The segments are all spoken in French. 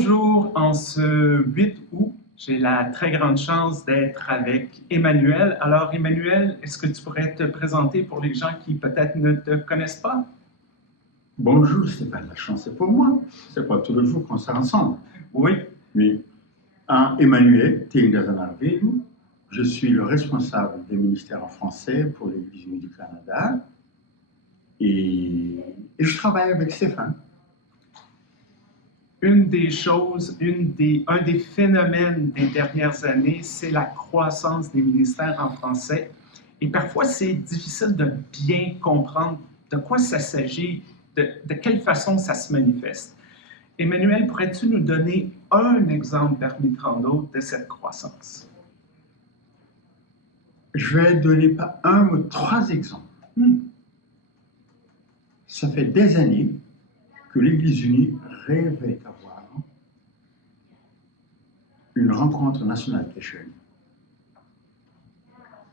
Bonjour, en ce 8 août, j'ai la très grande chance d'être avec Emmanuel. Alors Emmanuel, est-ce que tu pourrais te présenter pour les gens qui peut-être ne te connaissent pas? Bonjour, c'est pas de la chance, c'est pour moi. C'est pas tous les jours qu'on sera ensemble. Oui, Mais Emmanuel Tindazanarville, je suis le responsable des ministères en français pour l'Église unie du Canada et je travaille avec Stéphane. une des choses, un des phénomènes des dernières années, c'est la croissance des ministères en français. Et parfois, c'est difficile de bien comprendre de quoi ça s'agit, de quelle façon ça se manifeste. Emmanuel, pourrais-tu nous donner un exemple parmi tant d'autres de cette croissance? Je vais donner pas un, mais trois exemples. Ça fait des années que l'Église unie rêvait d'avoir une rencontre nationale des jeunes.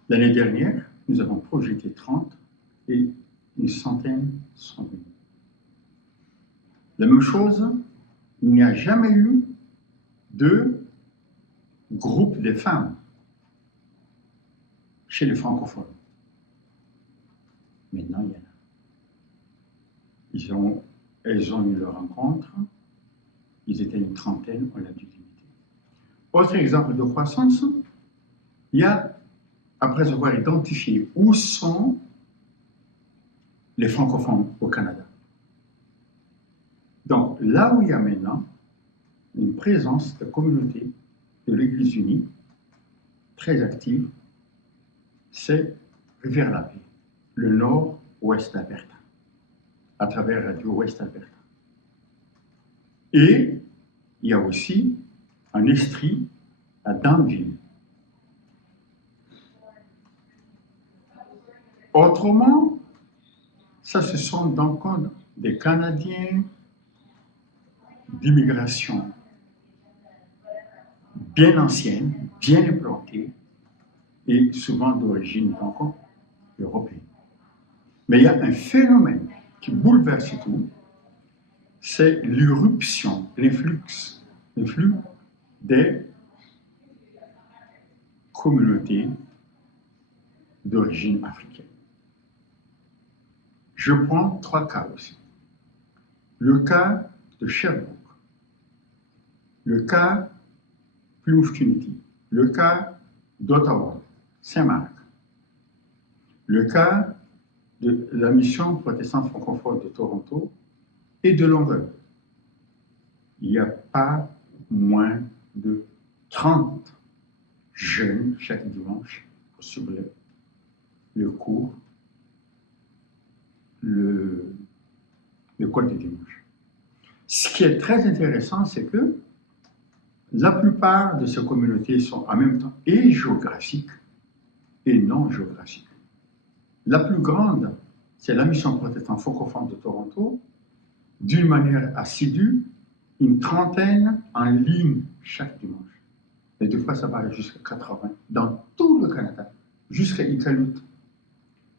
L'année dernière, nous avons projeté 30 et une centaine sont venus. La même chose, il n'y a jamais eu de groupe de femmes chez les francophones. Maintenant, il y en a. Elles ont eu leur rencontre, ils étaient une trentaine, on l'a dû limiter. Autre exemple de croissance, il y a, après avoir identifié où sont les francophones au Canada. Donc, là où il y a maintenant une présence de communauté de l'Église unie très active, c'est Rivière-la-Paix, le nord-ouest d'Alberta, à travers Radio Ouest Alberta. Et il y a aussi un Estrie à Danville. Autrement, ça, ce sont donc des Canadiens d'immigration bien ancienne, bien implantée et souvent d'origine donc européenne. Mais il y a un phénomène qui bouleverse tout, c'est l'irruption, le flux des communautés d'origine africaine. Je prends trois cas aussi. Le cas de Sherbrooke, le cas Plymouth Unity, le cas d'Ottawa, Saint-Marc, le cas de la mission protestante francophone de Toronto et de Longueuil. Il n'y a pas moins de 30 jeunes chaque dimanche pour suivre le cours, l'école des dimanches. Ce qui est très intéressant, c'est que la plupart de ces communautés sont en même temps et géographiques et non géographiques. La plus grande, c'est la mission protestante francophone de Toronto, d'une manière assidue, une trentaine en ligne chaque dimanche. Et des fois, ça va jusqu'à 80 dans tout le Canada, jusqu'à Iqaluit,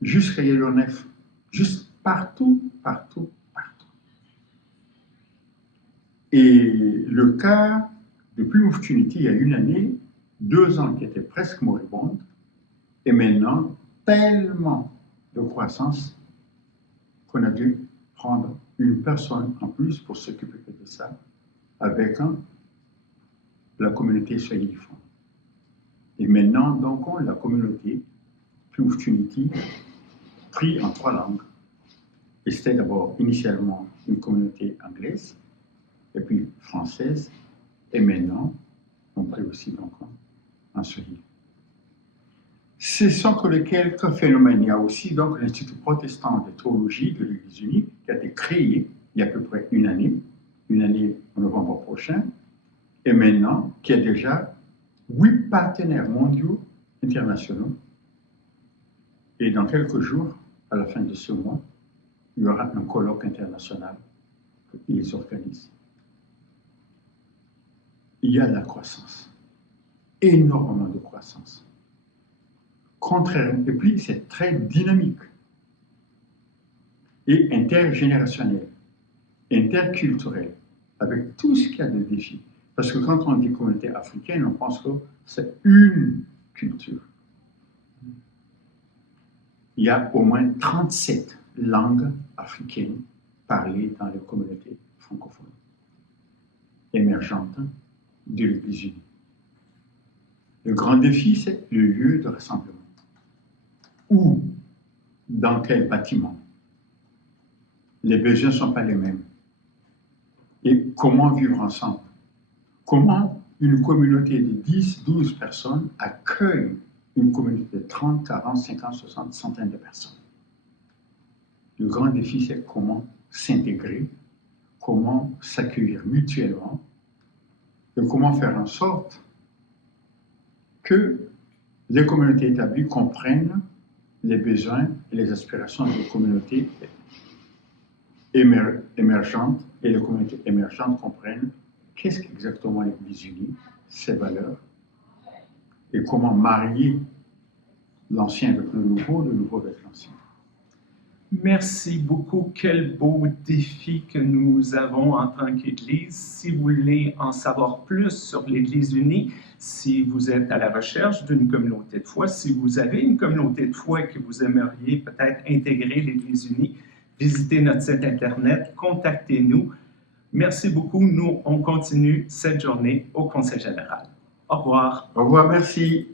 jusqu'à Yellowknife, juste partout. Et le cas de Plymouth Unity, il y a une année, 2 ans qui étaient presque moribondes, et maintenant, tellement de croissance qu'on a dû prendre une personne en plus pour s'occuper de ça, avec la communauté swahiliphone. Et maintenant, donc, la communauté Plymouth Unity pris en 3 langues. Et c'était d'abord initialement une communauté anglaise, et puis française, et maintenant, on prie aussi donc en swahili. Ce sont que les quelques phénomènes. Il y a aussi donc l'Institut protestant de théologie de l'Église unie qui a été créé il y a à peu près une année en novembre prochain, et maintenant qui a déjà 8 partenaires mondiaux internationaux. Et dans quelques jours, à la fin de ce mois, il y aura un colloque international qu'ils organisent. Il y a de la croissance, énormément de croissance. Contrairement, et puis c'est très dynamique et intergénérationnel, interculturel. avec tout ce qu'il y a de défis. Parce que quand on dit communauté africaine, on pense que c'est une culture. Il y a au moins 37 langues africaines parlées dans les communautés francophones émergentes de l'Église unie. Le grand défi, c'est le lieu de rassemblement. Où, dans quel bâtiment? Les besoins ne sont pas les mêmes. Et comment vivre ensemble? Comment une communauté de 10, 12 personnes accueille une communauté de 30, 40, 50, 60, centaines de personnes? Le grand défi, c'est comment s'intégrer, comment s'accueillir mutuellement et comment faire en sorte que les communautés établies comprennent les besoins et les aspirations des communautés émergentes et les communautés émergentes comprennent qu'est-ce qu'exactement l'Église unie, ses valeurs, et comment marier l'ancien avec le nouveau avec l'ancien. Merci beaucoup. Quel beau défi que nous avons en tant qu'Église. Si vous voulez en savoir plus sur l'Église unie, si vous êtes à la recherche d'une communauté de foi, si vous avez une communauté de foi et que vous aimeriez peut-être intégrer l'Église unie, visitez notre site Internet, contactez-nous. Merci beaucoup. Nous, on continue cette journée au Conseil général. Au revoir. Au revoir, merci.